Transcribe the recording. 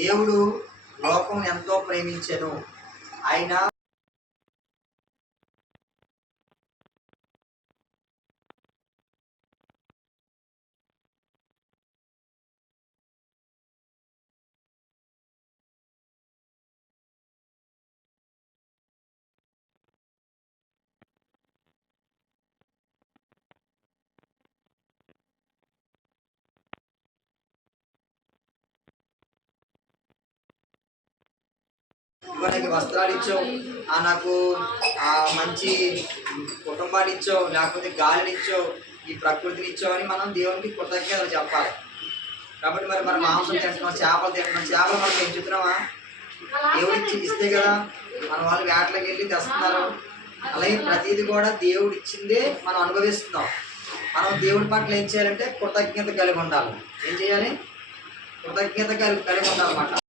దేవుడు లోకం ఎంతో ప్రేమించెను. ఆయన మనకి వస్త్రాలు ఇచ్చావు. ఆ నాకు ఆ మంచి కుటుంబాన్ని ఇచ్చావు లేకపోతే గాలిని ఇచ్చావు ఈ ప్రకృతిని ఇచ్చావు అని మనం దేవునికి కృతజ్ఞతలు చెప్పాలి. కాబట్టి మరి మనం మాంసం తింటున్నాం చేపలు తింటున్నాం చేపలు మనం పెంచుతున్నామా? దేవుడు ఇచ్చి ఇస్తే కదా మన వాళ్ళు వేటలకు వెళ్ళి తెస్తున్నారు. అలాగే ప్రతిదీ కూడా దేవుడు ఇచ్చిందే మనం అనుభవిస్తున్నాం. మనం దేవుడి పట్ల ఏం చేయాలంటే కృతజ్ఞత కలిగి ఉండాలి. ఏం చేయాలి? కృతజ్ఞత కలిగి కలిగి ఉండాలన్నమాట.